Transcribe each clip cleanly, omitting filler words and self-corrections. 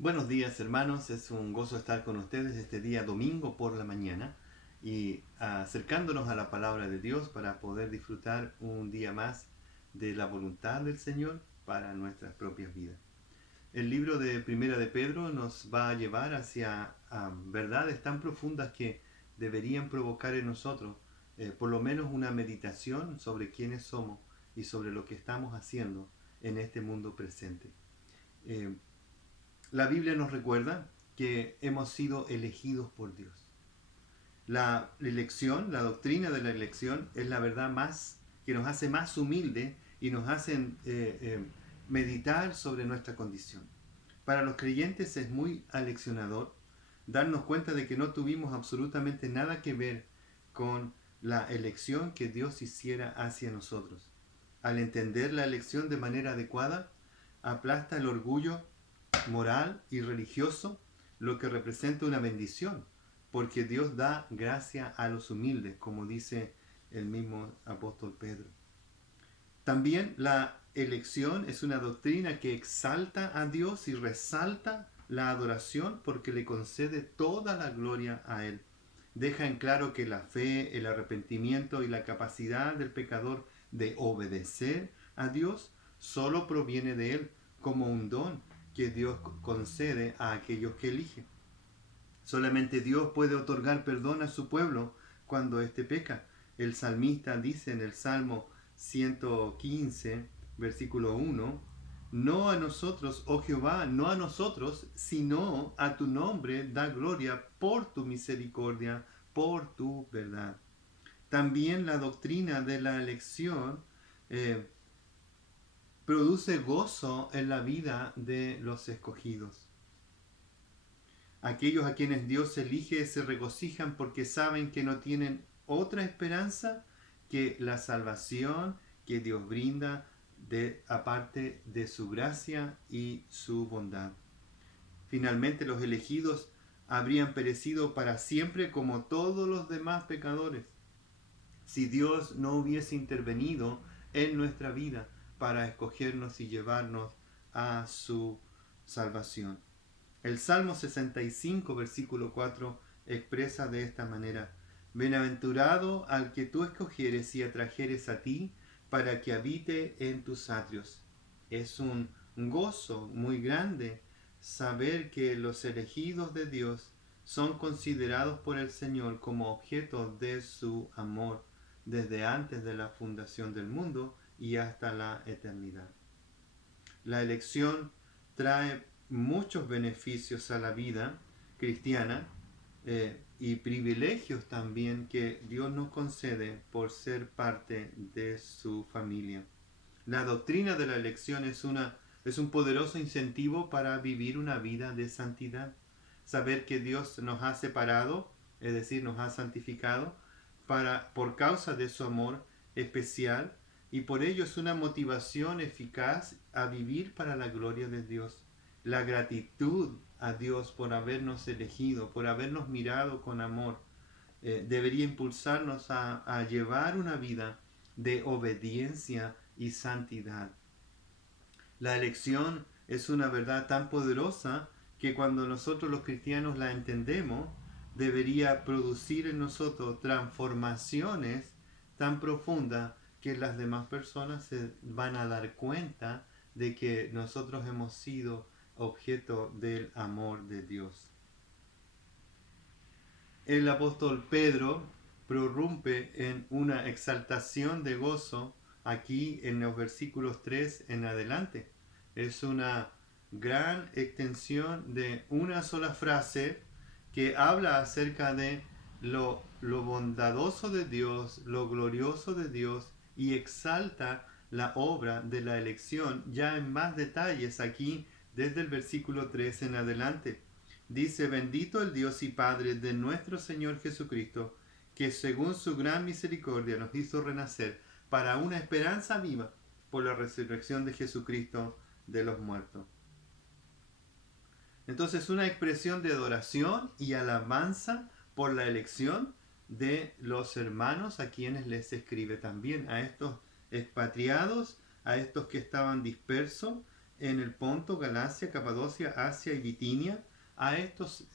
Buenos días hermanos, es un gozo estar con ustedes este día domingo por la mañana y acercándonos a la palabra de Dios para poder disfrutar un día más de la voluntad del Señor para nuestras propias vidas. El libro de Primera de Pedro nos va a llevar hacia verdades tan profundas que deberían provocar en nosotros por lo menos una meditación sobre quiénes somos y sobre lo que estamos haciendo en este mundo presente. Eh, la Biblia nos recuerda que hemos sido elegidos por Dios. La elección, la doctrina de la elección es la verdad más que nos hace más humilde y nos hacen meditar sobre nuestra condición. Para los creyentes es muy aleccionador darnos cuenta de que no tuvimos absolutamente nada que ver con la elección que Dios hiciera hacia nosotros. Al entender la elección de manera adecuada, aplasta el orgullo moral y religioso, lo que representa una bendición, porque Dios da gracia a los humildes, como dice el mismo apóstol Pedro. También la elección es una doctrina que exalta a Dios y resalta la adoración porque le concede toda la gloria a Él. Deja en claro que la fe, el arrepentimiento y la capacidad del pecador de obedecer a Dios solo proviene de Él como un don que Dios concede a aquellos que elige. Solamente Dios puede otorgar perdón a su pueblo cuando éste peca. El salmista dice en el Salmo 115, versículo 1, no a nosotros, oh Jehová, no a nosotros, sino a tu nombre da gloria por tu misericordia, por tu verdad. También la doctrina de la elección eh, produce gozo en la vida de los escogidos. Aquellos a quienes Dios elige se regocijan porque saben que no tienen otra esperanza que la salvación que Dios brinda aparte de su gracia y su bondad. Finalmente los elegidos habrían perecido para siempre como todos los demás pecadores si Dios no hubiese intervenido en nuestra vida para escogernos y llevarnos a su salvación. El Salmo 65, versículo 4, expresa de esta manera: Bienaventurado al que tú escogieres y atrajeres a ti para que habite en tus atrios. Es un gozo muy grande saber que los elegidos de Dios son considerados por el Señor como objeto de su amor desde antes de la fundación del mundo y hasta la eternidad. La elección trae muchos beneficios a la vida cristiana y privilegios también que Dios nos concede por ser parte de su familia. La doctrina de la elección es un poderoso incentivo para vivir una vida de santidad. Saber que Dios nos ha separado, es decir, nos ha santificado, por causa de su amor especial, y por ello es una motivación eficaz a vivir para la gloria de Dios. La gratitud a Dios por habernos elegido, por habernos mirado con amor, debería impulsarnos a llevar una vida de obediencia y santidad. La elección es una verdad tan poderosa que cuando nosotros los cristianos la entendemos, debería producir en nosotros transformaciones tan profundas que las demás personas se van a dar cuenta de que nosotros hemos sido objeto del amor de Dios. El apóstol Pedro prorrumpe en una exaltación de gozo aquí en los versículos 3 en adelante. Es una gran extensión de una sola frase que habla acerca de lo bondadoso de Dios, lo glorioso de Dios, y exalta la obra de la elección ya en más detalles aquí desde el versículo 3 en adelante. Dice: bendito el Dios y Padre de nuestro Señor Jesucristo, que según su gran misericordia nos hizo renacer para una esperanza viva por la resurrección de Jesucristo de los muertos. Entonces, una expresión de adoración y alabanza por la elección de los hermanos a quienes les escribe también, a estos expatriados, a estos que estaban dispersos en el Ponto, Galacia, Capadocia, Asia y Bitinia. A estos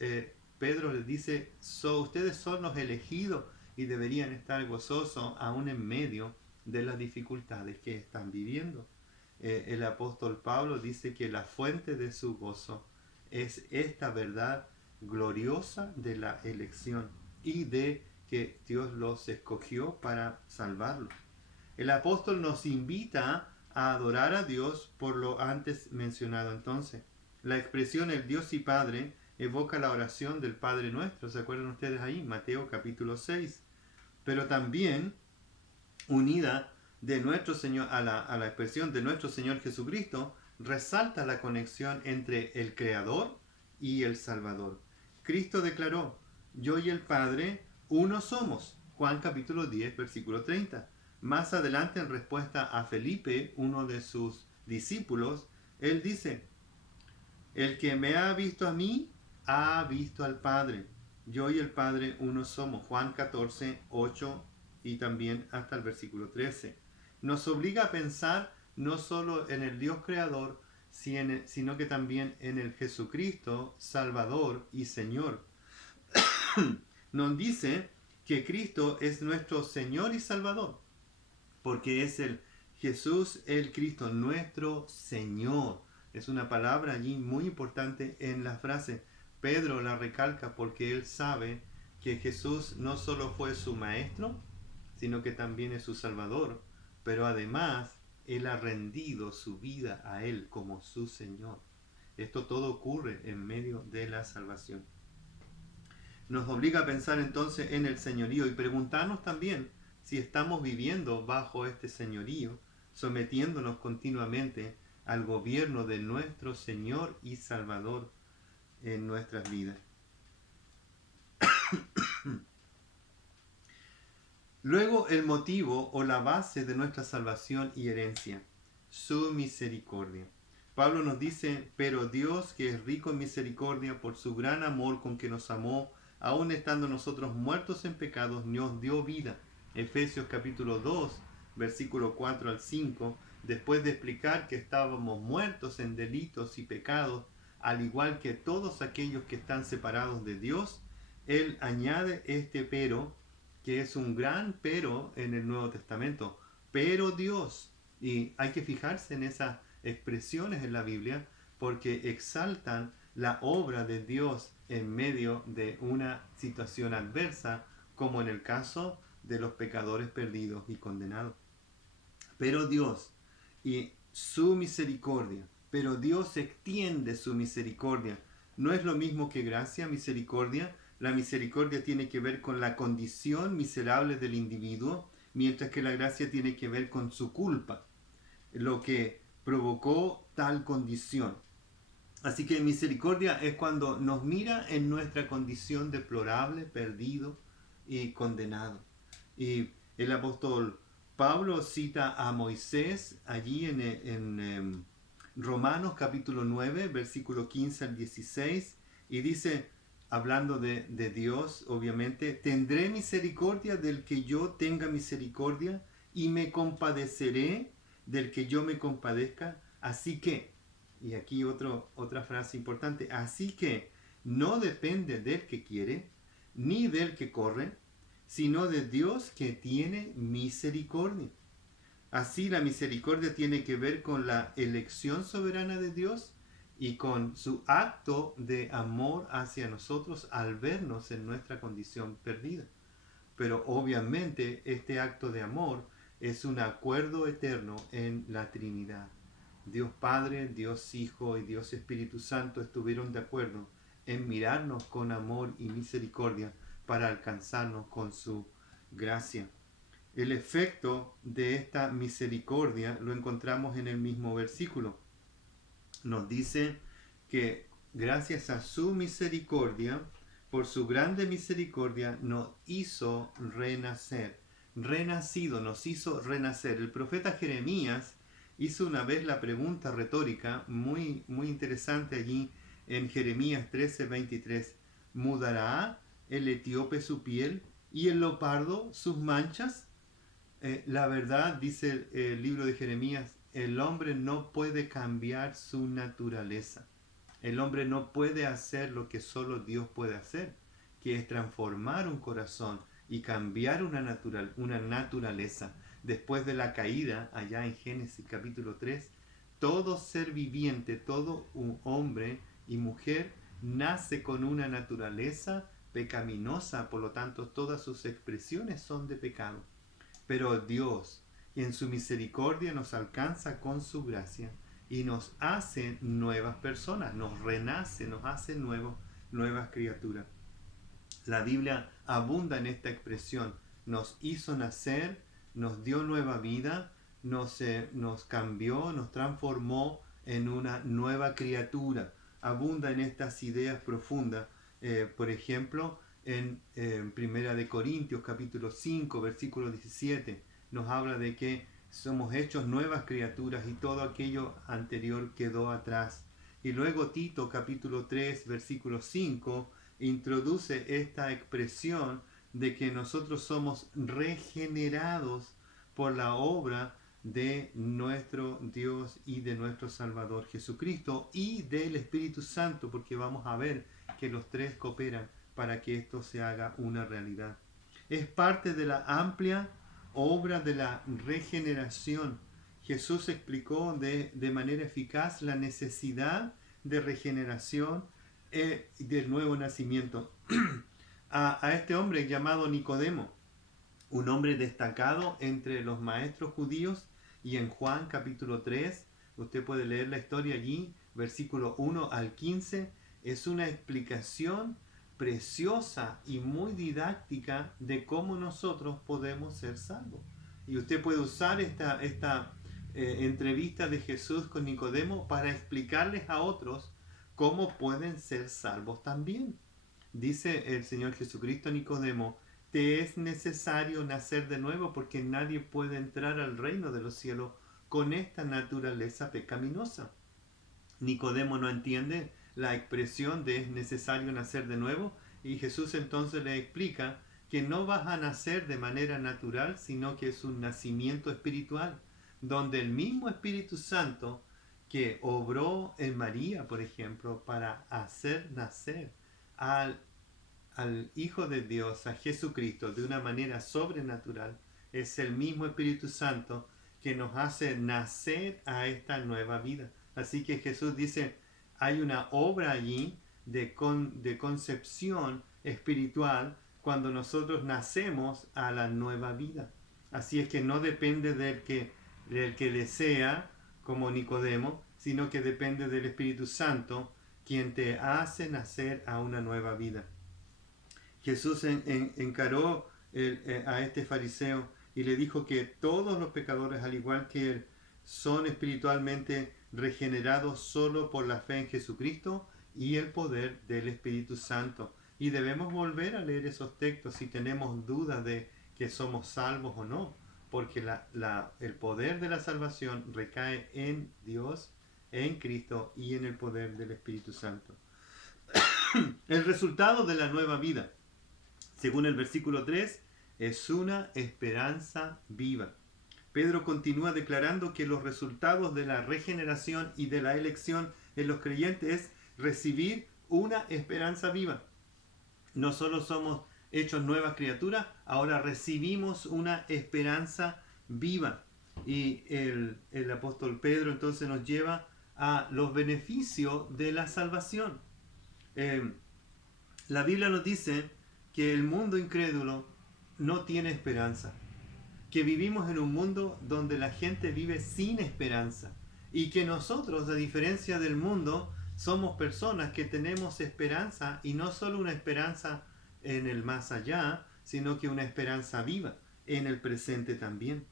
Pedro les dice, ustedes son los elegidos y deberían estar gozosos aún en medio de las dificultades que están viviendo. El apóstol Pablo dice que la fuente de su gozo es esta verdad gloriosa de la elección y de que Dios los escogió para salvarlos. El apóstol nos invita a adorar a Dios por lo antes mencionado entonces. La expresión el Dios y Padre evoca la oración del Padre Nuestro, ¿se acuerdan ustedes ahí? Mateo capítulo 6. Pero también unida de nuestro Señor a la expresión de nuestro Señor Jesucristo, resalta la conexión entre el Creador y el Salvador. Cristo declaró, yo y el Padre uno somos. Juan capítulo 10, versículo 30. Más adelante, en respuesta a Felipe, uno de sus discípulos, él dice, el que me ha visto a mí, ha visto al Padre. Yo y el Padre uno somos. Juan 14, 8 y también hasta el versículo 13. Nos obliga a pensar no solo en el Dios creador, sino que también en el Jesucristo, Salvador y Señor. Nos dice que Cristo es nuestro Señor y Salvador, porque es el Jesús, el Cristo, nuestro Señor. Es una palabra allí muy importante en la frase. Pedro la recalca porque él sabe que Jesús no solo fue su maestro, sino que también es su Salvador, pero además él ha rendido su vida a él como su Señor. Esto todo ocurre en medio de la salvación. Nos obliga a pensar entonces en el señorío y preguntarnos también si estamos viviendo bajo este señorío, sometiéndonos continuamente al gobierno de nuestro Señor y Salvador en nuestras vidas. Luego el motivo o la base de nuestra salvación y herencia, su misericordia. Pablo nos dice, pero Dios, que es rico en misericordia, por su gran amor con que nos amó, aun estando nosotros muertos en pecados, nos dio vida. Efesios capítulo 2, versículo 4 al 5, después de explicar que estábamos muertos en delitos y pecados, al igual que todos aquellos que están separados de Dios, él añade este pero, que es un gran pero en el Nuevo Testamento. Pero Dios, y hay que fijarse en esas expresiones en la Biblia, porque exaltan la obra de Dios en medio de una situación adversa, como en el caso de los pecadores perdidos y condenados. Pero Dios y su misericordia, pero Dios extiende su misericordia. No es lo mismo que gracia, misericordia. La misericordia tiene que ver con la condición miserable del individuo, mientras que la gracia tiene que ver con su culpa, lo que provocó tal condición. Así que misericordia es cuando nos mira en nuestra condición deplorable, perdido y condenado. Y el apóstol Pablo cita a Moisés allí en Romanos capítulo 9, versículo 15 al 16, y dice, hablando de Dios, obviamente, tendré misericordia del que yo tenga misericordia y me compadeceré del que yo me compadezca. Así que, y aquí otra frase importante, así que no depende del que quiere, ni del que corre, sino de Dios que tiene misericordia. Así la misericordia tiene que ver con la elección soberana de Dios y con su acto de amor hacia nosotros al vernos en nuestra condición perdida. Pero obviamente este acto de amor es un acuerdo eterno en la Trinidad. Dios Padre, Dios Hijo y Dios Espíritu Santo estuvieron de acuerdo en mirarnos con amor y misericordia para alcanzarnos con su gracia. El efecto de esta misericordia lo encontramos en el mismo versículo. Nos dice que gracias a su misericordia, por su grande misericordia, nos hizo renacer. Renacido, nos hizo renacer. El profeta Jeremías hizo una vez la pregunta retórica muy, muy interesante allí en Jeremías 13:23. ¿Mudará el etíope su piel y el leopardo sus manchas? La verdad, dice el libro de Jeremías, el hombre no puede cambiar su naturaleza. El hombre no puede hacer lo que solo Dios puede hacer, que es transformar un corazón y cambiar una naturaleza. Después de la caída, allá en Génesis capítulo 3, todo ser viviente, todo un hombre y mujer nace con una naturaleza pecaminosa, por lo tanto todas sus expresiones son de pecado. Pero Dios, en su misericordia, nos alcanza con su gracia y nos hace nuevas personas, nos renace, nos hace nuevas criaturas. La Biblia abunda en esta expresión: nos hizo nacer, nos dio nueva vida, nos cambió, nos transformó en una nueva criatura. Abunda en estas ideas profundas. Por ejemplo, en Primera de Corintios capítulo 5 versículo 17 nos habla de que somos hechos nuevas criaturas y todo aquello anterior quedó atrás. Y luego Tito capítulo 3 versículo 5 introduce esta expresión de que nosotros somos regenerados por la obra de nuestro Dios y de nuestro Salvador Jesucristo y del Espíritu Santo, porque vamos a ver que los tres cooperan para que esto se haga una realidad. Es parte de la amplia obra de la regeneración. Jesús explicó de manera eficaz la necesidad de regeneración del nuevo nacimiento. A este hombre llamado Nicodemo, un hombre destacado entre los maestros judíos, y en Juan capítulo 3, usted puede leer la historia allí, versículo 1 al 15, es una explicación preciosa y muy didáctica de cómo nosotros podemos ser salvos. Y usted puede usar esta entrevista de Jesús con Nicodemo para explicarles a otros cómo pueden ser salvos también. Dice el Señor Jesucristo a Nicodemo: te es necesario nacer de nuevo, porque nadie puede entrar al reino de los cielos con esta naturaleza pecaminosa. Nicodemo no entiende la expresión de es necesario nacer de nuevo, y Jesús entonces le explica que no vas a nacer de manera natural, sino que es un nacimiento espiritual, donde el mismo Espíritu Santo que obró en María, por ejemplo, para hacer nacer al Hijo de Dios, a Jesucristo, de una manera sobrenatural, es el mismo Espíritu Santo que nos hace nacer a esta nueva vida. Así que Jesús dice, hay una obra allí de concepción espiritual cuando nosotros nacemos a la nueva vida. Así es que no depende del que desea, como Nicodemo, sino que depende del Espíritu Santo, quien te hace nacer a una nueva vida. Jesús encaró a este fariseo y le dijo que todos los pecadores, al igual que él, son espiritualmente regenerados solo por la fe en Jesucristo y el poder del Espíritu Santo. Y debemos volver a leer esos textos si tenemos dudas de que somos salvos o no, porque el poder de la salvación recae en Dios, en Cristo y en el poder del Espíritu Santo. El resultado de la nueva vida, según el versículo 3, es una esperanza viva. Pedro continúa declarando que los resultados de la regeneración y de la elección en los creyentes es recibir una esperanza viva. No solo somos hechos nuevas criaturas, ahora recibimos una esperanza viva. Y el apóstol Pedro entonces nos lleva a los beneficios de la salvación. La Biblia nos dice que el mundo incrédulo no tiene esperanza, que vivimos en un mundo donde la gente vive sin esperanza y que nosotros, a diferencia del mundo, somos personas que tenemos esperanza, y no solo una esperanza en el más allá, sino que una esperanza viva en el presente también.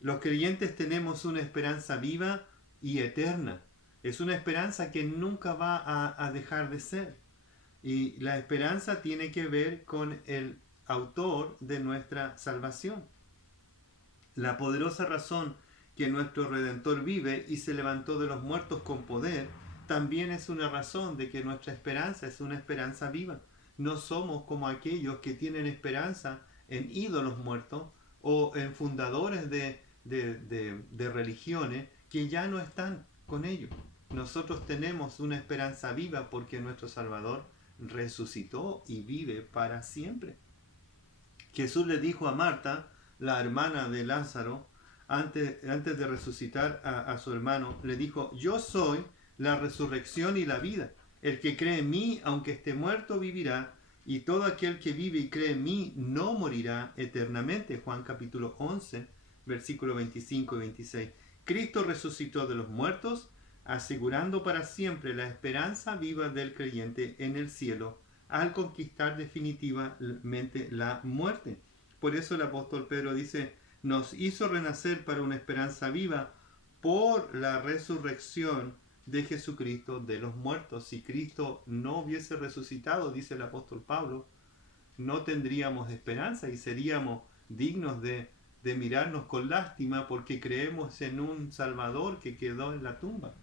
Los creyentes tenemos una esperanza viva y eterna. Es una esperanza que nunca va a dejar de ser. Y la esperanza tiene que ver con el autor de nuestra salvación. La poderosa razón que nuestro Redentor vive y se levantó de los muertos con poder, también es una razón de que nuestra esperanza es una esperanza viva. No somos como aquellos que tienen esperanza en ídolos muertos o en fundadores de religiones que ya no están con ellos. Nosotros tenemos una esperanza viva porque nuestro Salvador resucitó y vive para siempre. Jesús le dijo a Marta, la hermana de Lázaro, antes de resucitar a su hermano, le dijo: yo soy la resurrección y la vida. El que cree en mí, aunque esté muerto, vivirá, y todo aquel que vive y cree en mí no morirá eternamente. Juan capítulo 11, versículos 25 y 26. Cristo resucitó de los muertos, asegurando para siempre la esperanza viva del creyente en el cielo, al conquistar definitivamente la muerte. Por eso el apóstol Pedro dice: nos hizo renacer para una esperanza viva por la resurrección de Jesucristo de los muertos. Si Cristo no hubiese resucitado, dice el apóstol Pablo, no tendríamos esperanza y seríamos dignos de mirarnos con lástima porque creemos en un Salvador que quedó en la tumba.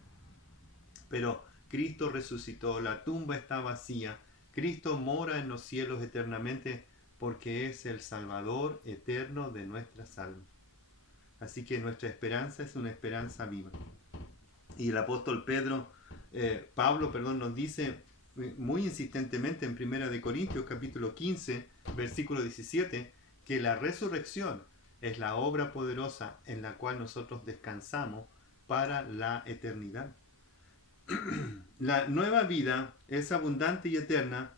Pero Cristo resucitó, la tumba está vacía, Cristo mora en los cielos eternamente porque es el Salvador eterno de nuestras almas. Así que nuestra esperanza es una esperanza viva. Y el apóstol Pablo, nos dice muy insistentemente en 1 Corintios capítulo 15, versículo 17, que la resurrección es la obra poderosa en la cual nosotros descansamos para la eternidad. La nueva vida es abundante y eterna,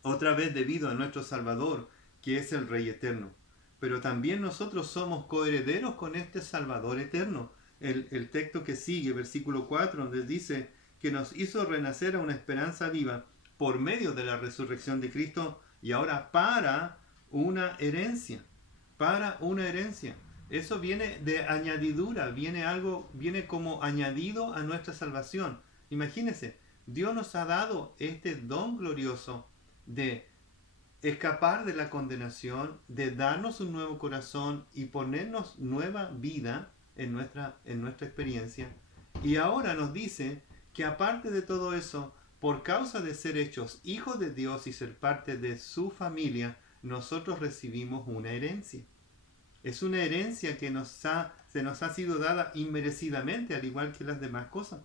otra vez debido a nuestro Salvador, que es el Rey eterno. Pero también nosotros somos coherederos con este Salvador eterno. El texto que sigue, versículo 4, donde dice que nos hizo renacer a una esperanza viva por medio de la resurrección de Cristo, y ahora para una herencia. Para una herencia. Eso viene de añadidura, viene como añadido a nuestra salvación. Imagínense, Dios nos ha dado este don glorioso de escapar de la condenación, de darnos un nuevo corazón y ponernos nueva vida en nuestra experiencia. Y ahora nos dice que aparte de todo eso, por causa de ser hechos hijos de Dios y ser parte de su familia, nosotros recibimos una herencia. Es una herencia que se nos ha sido dada inmerecidamente, al igual que las demás cosas.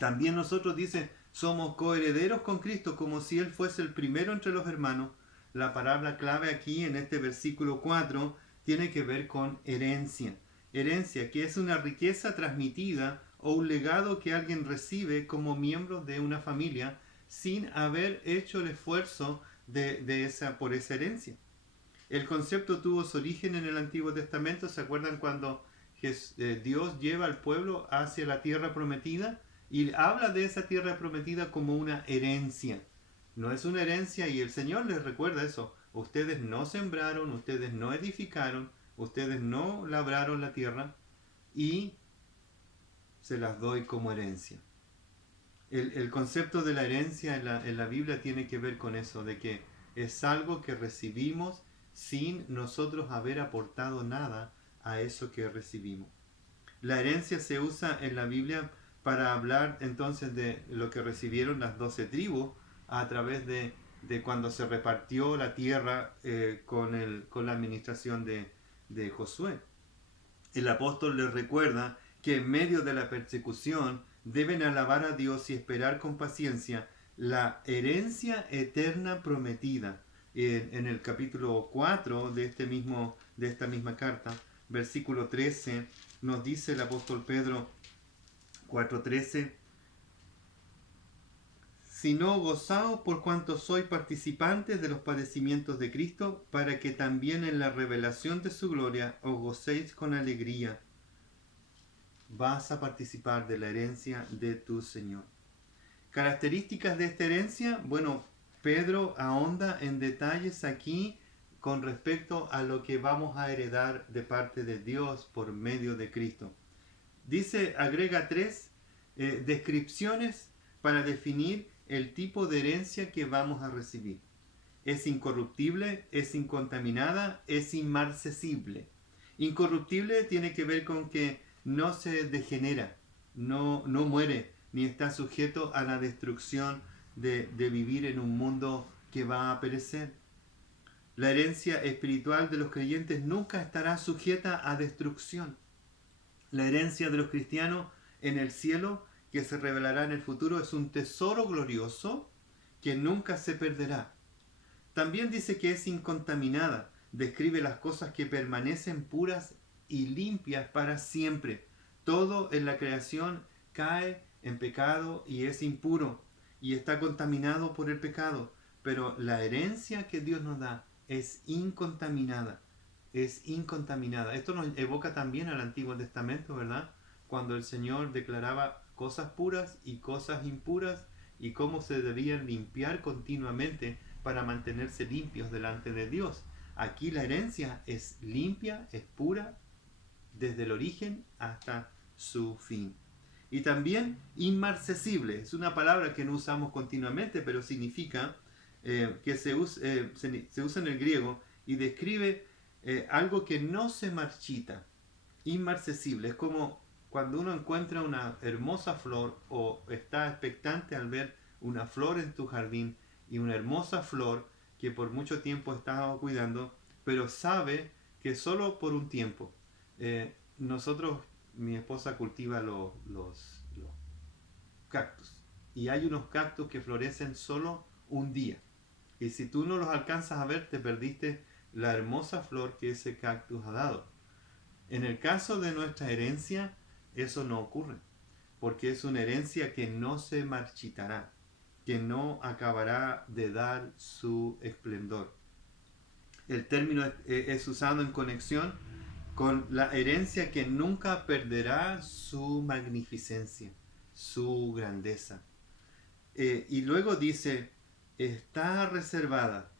También nosotros, dice, somos coherederos con Cristo, como si Él fuese el primero entre los hermanos. La palabra clave aquí en este versículo 4 tiene que ver con herencia. Herencia, que es una riqueza transmitida o un legado que alguien recibe como miembro de una familia sin haber hecho el esfuerzo por esa herencia. El concepto tuvo su origen en el Antiguo Testamento. ¿Se acuerdan cuando Dios lleva al pueblo hacia la tierra prometida? Y habla de esa tierra prometida como una herencia. No es una herencia, y el Señor les recuerda eso. Ustedes no sembraron, ustedes no edificaron, ustedes no labraron la tierra, y se las doy como herencia. El concepto de la herencia en la Biblia tiene que ver con eso, de que es algo que recibimos sin nosotros haber aportado nada a eso que recibimos. La herencia se usa en la Biblia para hablar entonces de lo que recibieron las 12 tribus a través de cuando se repartió la tierra con la administración de Josué. El apóstol les recuerda que en medio de la persecución deben alabar a Dios y esperar con paciencia la herencia eterna prometida. En el capítulo 4 de esta misma carta, versículo 13, nos dice el apóstol Pedro, 4:13, sino gozaos por cuanto sois participantes de los padecimientos de Cristo, para que también en la revelación de su gloria os gocéis con alegría. Vas a participar de la herencia de tu Señor. Características de esta herencia, bueno, Pedro ahonda en detalles aquí con respecto a lo que vamos a heredar de parte de Dios por medio de Cristo. Dice, agrega 3 descripciones para definir el tipo de herencia que vamos a recibir. Es incorruptible, es incontaminada, es inmarcesible. Incorruptible tiene que ver con que no se degenera, no muere, ni está sujeto a la destrucción de vivir en un mundo que va a perecer. La herencia espiritual de los creyentes nunca estará sujeta a destrucción. La herencia de los cristianos en el cielo, que se revelará en el futuro, es un tesoro glorioso que nunca se perderá. También dice que es incontaminada, describe las cosas que permanecen puras y limpias para siempre. Todo en la creación cae en pecado y es impuro y está contaminado por el pecado, pero la herencia que Dios nos da es incontaminada. Es incontaminada. Esto nos evoca también al Antiguo Testamento, ¿verdad? Cuando el Señor declaraba cosas puras y cosas impuras y cómo se debían limpiar continuamente para mantenerse limpios delante de Dios. Aquí la herencia es limpia, es pura, desde el origen hasta su fin. Y también inmarcesible, es una palabra que no usamos continuamente, pero significa que se usa en el griego y describe algo que no se marchita. Inmarcesible, es como cuando uno encuentra una hermosa flor o está expectante al ver una flor en tu jardín y una hermosa flor que por mucho tiempo estás cuidando, pero sabe que solo por un tiempo. Nosotros, mi esposa cultiva los cactus y hay unos cactus que florecen solo un día. Y si tú no los alcanzas a ver, te perdiste la hermosa flor que ese cactus ha dado. En el caso de nuestra herencia, eso no ocurre, porque es una herencia que no se marchitará, que no acabará de dar su esplendor. El término es usado en conexión con la herencia que nunca perderá su magnificencia, su grandeza. Y luego dice, está reservada.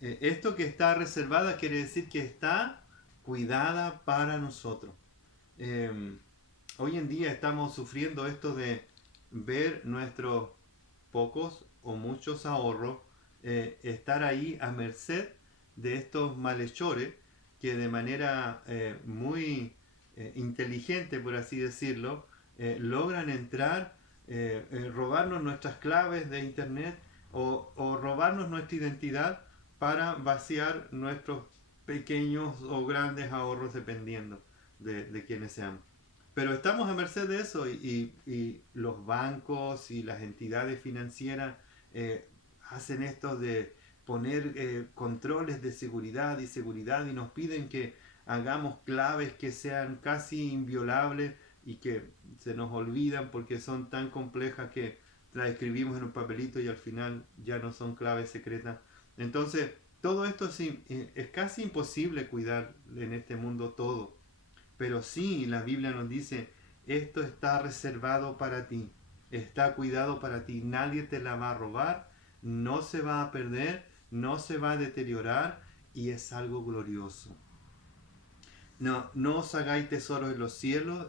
Esto que está reservada quiere decir que está cuidada para nosotros. Hoy en día estamos sufriendo esto de ver nuestros pocos o muchos ahorros estar ahí a merced de estos malhechores que de manera muy inteligente, por así decirlo, logran entrar, robarnos nuestras claves de internet o robarnos nuestra identidad para vaciar nuestros pequeños o grandes ahorros dependiendo de quiénes seamos. Pero estamos a merced de eso y los bancos y las entidades financieras hacen esto de poner controles de seguridad y nos piden que hagamos claves que sean casi inviolables y que se nos olvidan porque son tan complejas que las escribimos en un papelito y al final ya no son claves secretas. Entonces, todo esto es casi imposible cuidar en este mundo todo. Pero sí, la Biblia nos dice, esto está reservado para ti, está cuidado para ti, nadie te la va a robar, no se va a perder, no se va a deteriorar y es algo glorioso. No os hagáis tesoros en los cielos,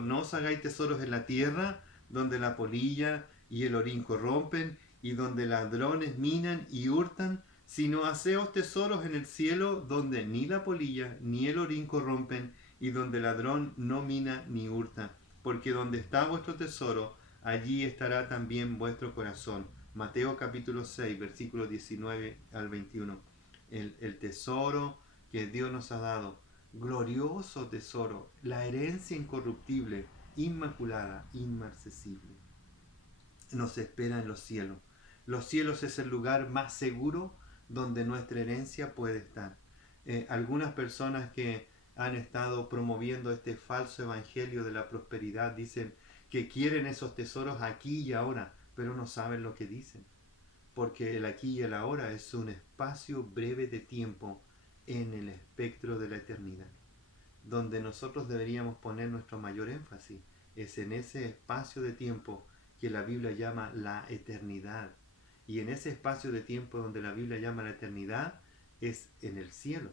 no os hagáis tesoros en la tierra, donde la polilla y el orín corrompen, y donde ladrones minan y hurtan, sino haceos tesoros en el cielo, donde ni la polilla ni el orín corrompen, y donde el ladrón no mina ni hurta. Porque donde está vuestro tesoro, allí estará también vuestro corazón. Mateo capítulo 6, versículos 19 al 21. El tesoro que Dios nos ha dado, glorioso tesoro, la herencia incorruptible, inmaculada, inmarcesible, nos espera en los cielos. Los cielos es el lugar más seguro donde nuestra herencia puede estar. Algunas personas que han estado promoviendo este falso evangelio de la prosperidad dicen que quieren esos tesoros aquí y ahora, pero no saben lo que dicen. Porque el aquí y el ahora es un espacio breve de tiempo en el espectro de la eternidad. Donde nosotros deberíamos poner nuestro mayor énfasis es en ese espacio de tiempo que la Biblia llama la eternidad. Y en ese espacio de tiempo donde la Biblia llama la eternidad es en el cielo,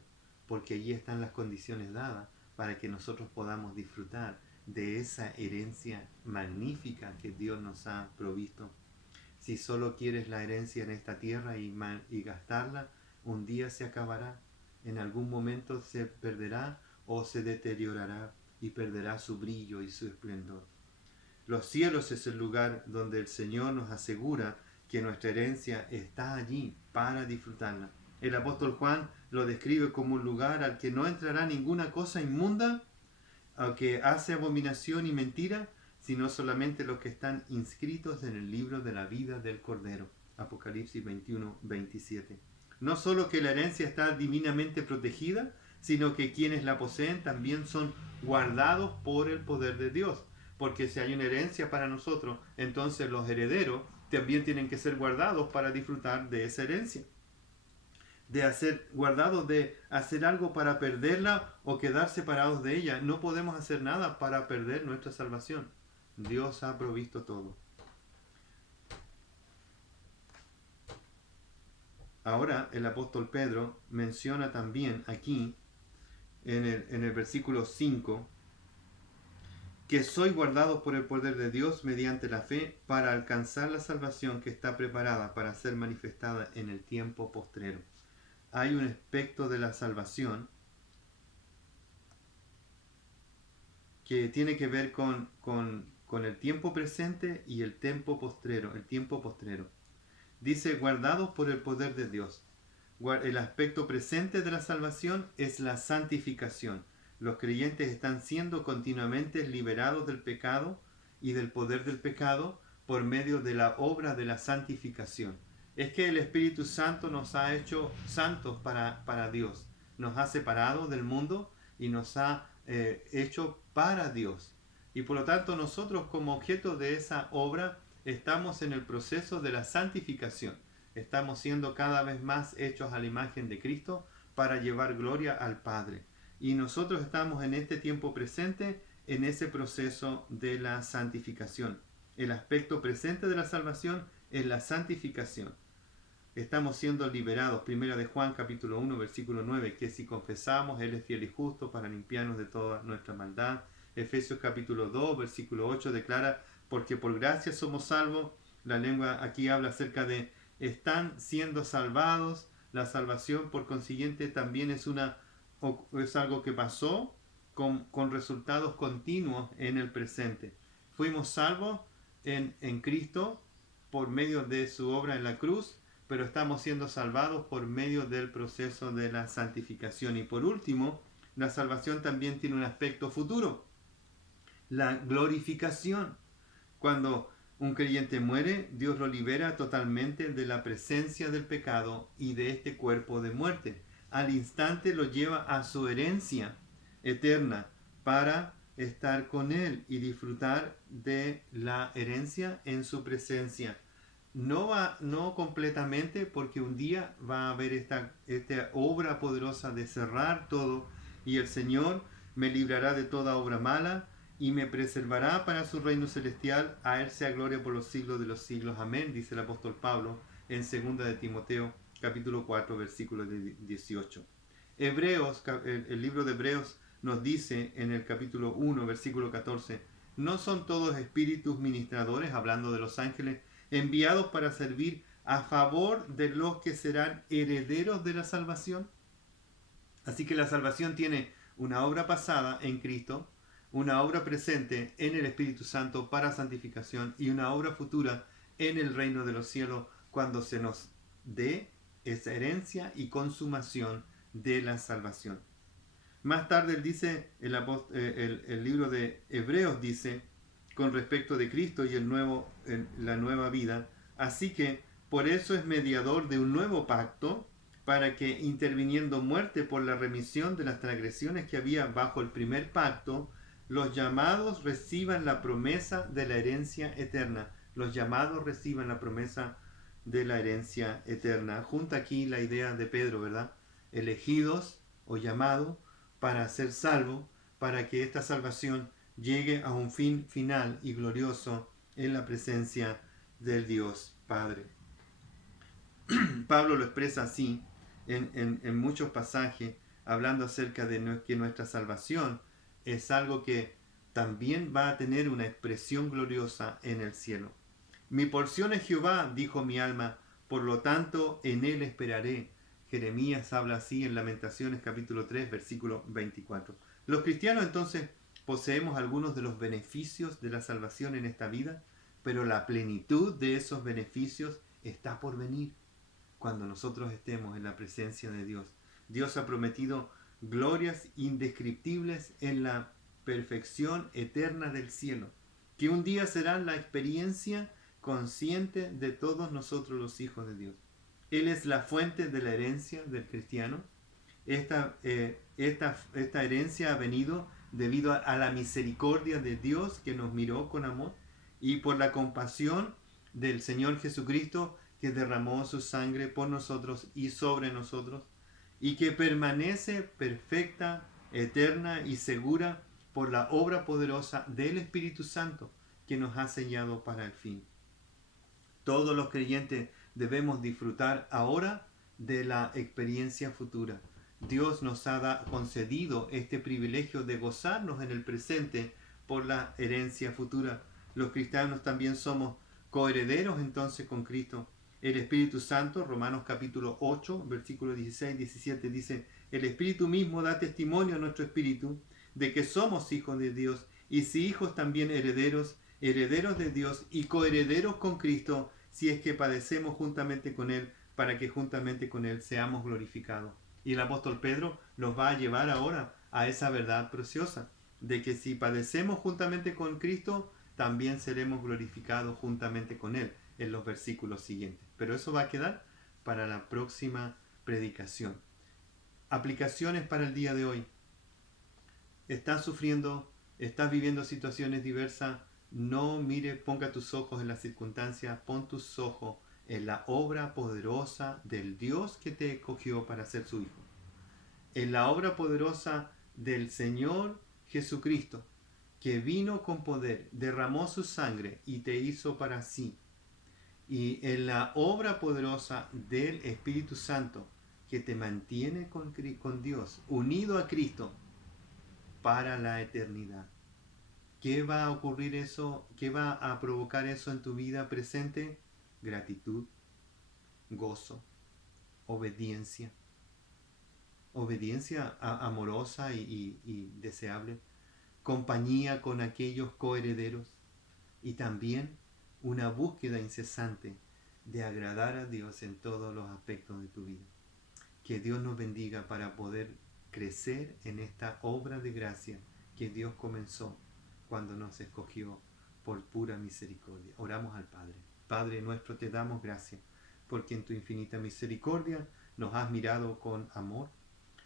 porque allí están las condiciones dadas para que nosotros podamos disfrutar de esa herencia magnífica que Dios nos ha provisto. Si solo quieres la herencia en esta tierra y gastarla, un día se acabará, en algún momento se perderá o se deteriorará y perderá su brillo y su esplendor. Los cielos es el lugar donde el Señor nos asegura que nuestra herencia está allí para disfrutarla. El apóstol Juan lo describe como un lugar al que no entrará ninguna cosa inmunda, que hace abominación y mentira, sino solamente los que están inscritos en el libro de la vida del Cordero. Apocalipsis 21, 27. No solo que la herencia está divinamente protegida, sino que quienes la poseen también son guardados por el poder de Dios. Porque si hay una herencia para nosotros, entonces los herederos también tienen que ser guardados para disfrutar de esa herencia. Guardados de hacer algo para perderla o quedar separados de ella. No podemos hacer nada para perder nuestra salvación. Dios ha provisto todo. Ahora el apóstol Pedro menciona también aquí, en el versículo 5, que soy guardado por el poder de Dios mediante la fe para alcanzar la salvación que está preparada para ser manifestada en el tiempo postrero. Hay un aspecto de la salvación que tiene que ver con el tiempo presente y el tiempo postrero. Dice, guardados por el poder de Dios. El aspecto presente de la salvación es la santificación. Los creyentes están siendo continuamente liberados del pecado y del poder del pecado por medio de la obra de la santificación. Es que el Espíritu Santo nos ha hecho santos para Dios. Nos ha separado del mundo y nos ha hecho para Dios. Y por lo tanto nosotros como objeto de esa obra estamos en el proceso de la santificación. Estamos siendo cada vez más hechos a la imagen de Cristo para llevar gloria al Padre. Y nosotros estamos en este tiempo presente en ese proceso de la santificación. El aspecto presente de la salvación es la santificación. Estamos siendo liberados. Primera de Juan capítulo 1 versículo 9, que si confesamos, Él es fiel y justo para limpiarnos de toda nuestra maldad. Efesios capítulo 2 versículo 8 declara, porque por gracia somos salvos. La lengua aquí habla acerca de están siendo salvados. La salvación por consiguiente también es algo que pasó con resultados continuos en el presente. Fuimos salvos en Cristo por medio de su obra en la cruz, pero estamos siendo salvados por medio del proceso de la santificación. Y por último, la salvación también tiene un aspecto futuro, la glorificación. Cuando un creyente muere, Dios lo libera totalmente de la presencia del pecado y de este cuerpo de muerte. Al instante lo lleva a su herencia eterna para estar con Él y disfrutar de la herencia en su presencia. No completamente, porque un día va a haber esta obra poderosa de cerrar todo y el Señor me librará de toda obra mala y me preservará para su reino celestial. A Él sea gloria por los siglos de los siglos. Amén, dice el apóstol Pablo en 2 de Timoteo capítulo 4 versículo 18. El libro de Hebreos nos dice en el capítulo 1 versículo 14, ¿no son todos espíritus ministradores, hablando de los ángeles, enviados para servir a favor de los que serán herederos de la salvación? Así que la salvación tiene una obra pasada en Cristo, una obra presente en el Espíritu Santo para santificación y una obra futura en el reino de los cielos cuando se nos dé esa herencia y consumación de la salvación. Más tarde él dice, el libro de Hebreos dice, con respecto de Cristo y la nueva vida, así que por eso es mediador de un nuevo pacto, para que interviniendo muerte por la remisión de las transgresiones que había bajo el primer pacto, los llamados reciban la promesa de la herencia eterna. Los llamados reciban la promesa de la herencia eterna. Junta aquí la idea de Pedro, ¿verdad? Elegidos o llamados para ser salvos, para que esta salvación llegue a un fin final y glorioso en la presencia del Dios Padre. Pablo lo expresa así en muchos pasajes, hablando acerca de que nuestra salvación es algo que también va a tener una expresión gloriosa en el cielo. Mi porción es Jehová, dijo mi alma, por lo tanto en él esperaré. Jeremías habla así en Lamentaciones capítulo 3 versículo 24. Los cristianos entonces poseemos algunos de los beneficios de la salvación en esta vida, pero la plenitud de esos beneficios está por venir cuando nosotros estemos en la presencia de Dios. Dios ha prometido glorias indescriptibles en la perfección eterna del cielo, que un día será la experiencia consciente de todos nosotros los hijos de Dios. Él es la fuente de la herencia del cristiano. Esta herencia ha venido debido a la misericordia de Dios que nos miró con amor y por la compasión del Señor Jesucristo que derramó su sangre por nosotros y sobre nosotros y que permanece perfecta, eterna y segura por la obra poderosa del Espíritu Santo que nos ha sellado para el fin. Todos los creyentes debemos disfrutar ahora de la experiencia futura. Dios nos ha concedido este privilegio de gozarnos en el presente por la herencia futura. Los cristianos también somos coherederos entonces con Cristo. El Espíritu Santo, Romanos capítulo 8, versículos 16 y 17 dice: el Espíritu mismo da testimonio a nuestro espíritu de que somos hijos de Dios, y si hijos también herederos, herederos de Dios y coherederos con Cristo, si es que padecemos juntamente con Él, para que juntamente con Él seamos glorificados. Y el apóstol Pedro nos va a llevar ahora a esa verdad preciosa, de que si padecemos juntamente con Cristo, también seremos glorificados juntamente con Él, en los versículos siguientes. Pero eso va a quedar para la próxima predicación. Aplicaciones para el día de hoy. ¿Estás sufriendo? ¿Estás viviendo situaciones diversas? No mire, ponga tus ojos en las circunstancias, pon tus ojos en la obra poderosa del Dios que te escogió para ser su hijo. En la obra poderosa del Señor Jesucristo, que vino con poder, derramó su sangre y te hizo para sí. Y en la obra poderosa del Espíritu Santo, que te mantiene con Dios, unido a Cristo para la eternidad. ¿Qué va a ocurrir eso? ¿Qué va a provocar eso en tu vida presente? Gratitud, gozo, obediencia. Obediencia amorosa y deseable. Compañía con aquellos coherederos. Y también una búsqueda incesante de agradar a Dios en todos los aspectos de tu vida. Que Dios nos bendiga para poder crecer en esta obra de gracia que Dios comenzó cuando nos escogió por pura misericordia. Oramos al Padre. Padre nuestro, te damos gracias porque en tu infinita misericordia nos has mirado con amor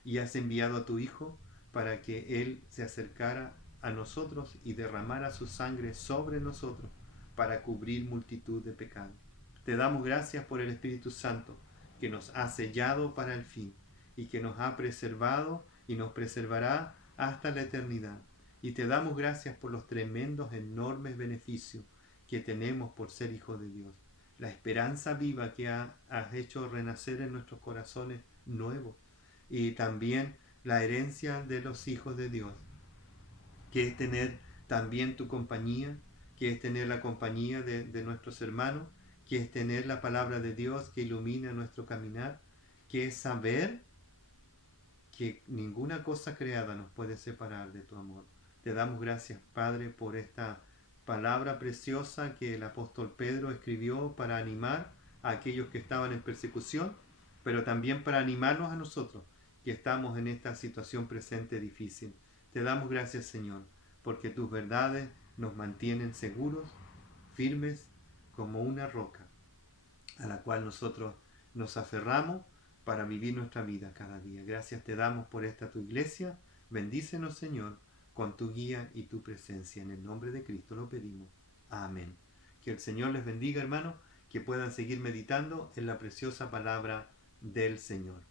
y has enviado a tu Hijo para que Él se acercara a nosotros y derramara su sangre sobre nosotros para cubrir multitud de pecados. Te damos gracias por el Espíritu Santo que nos ha sellado para el fin y que nos ha preservado y nos preservará hasta la eternidad. Y te damos gracias por los tremendos, enormes beneficios que tenemos por ser hijos de Dios. La esperanza viva que has hecho renacer en nuestros corazones nuevos. Y también la herencia de los hijos de Dios, que es tener también tu compañía, que es tener la compañía de nuestros hermanos, que es tener la palabra de Dios que ilumina nuestro caminar, que es saber que ninguna cosa creada nos puede separar de tu amor. Te damos gracias, Padre, por esta palabra preciosa que el apóstol Pedro escribió para animar a aquellos que estaban en persecución, pero también para animarnos a nosotros que estamos en esta situación presente difícil. Te damos gracias, Señor, porque tus verdades nos mantienen seguros, firmes como una roca, a la cual nosotros nos aferramos para vivir nuestra vida cada día. Gracias te damos por esta tu iglesia. Bendícenos, Señor, con tu guía y tu presencia. En el nombre de Cristo lo pedimos. Amén. Que el Señor les bendiga, hermanos, que puedan seguir meditando en la preciosa palabra del Señor.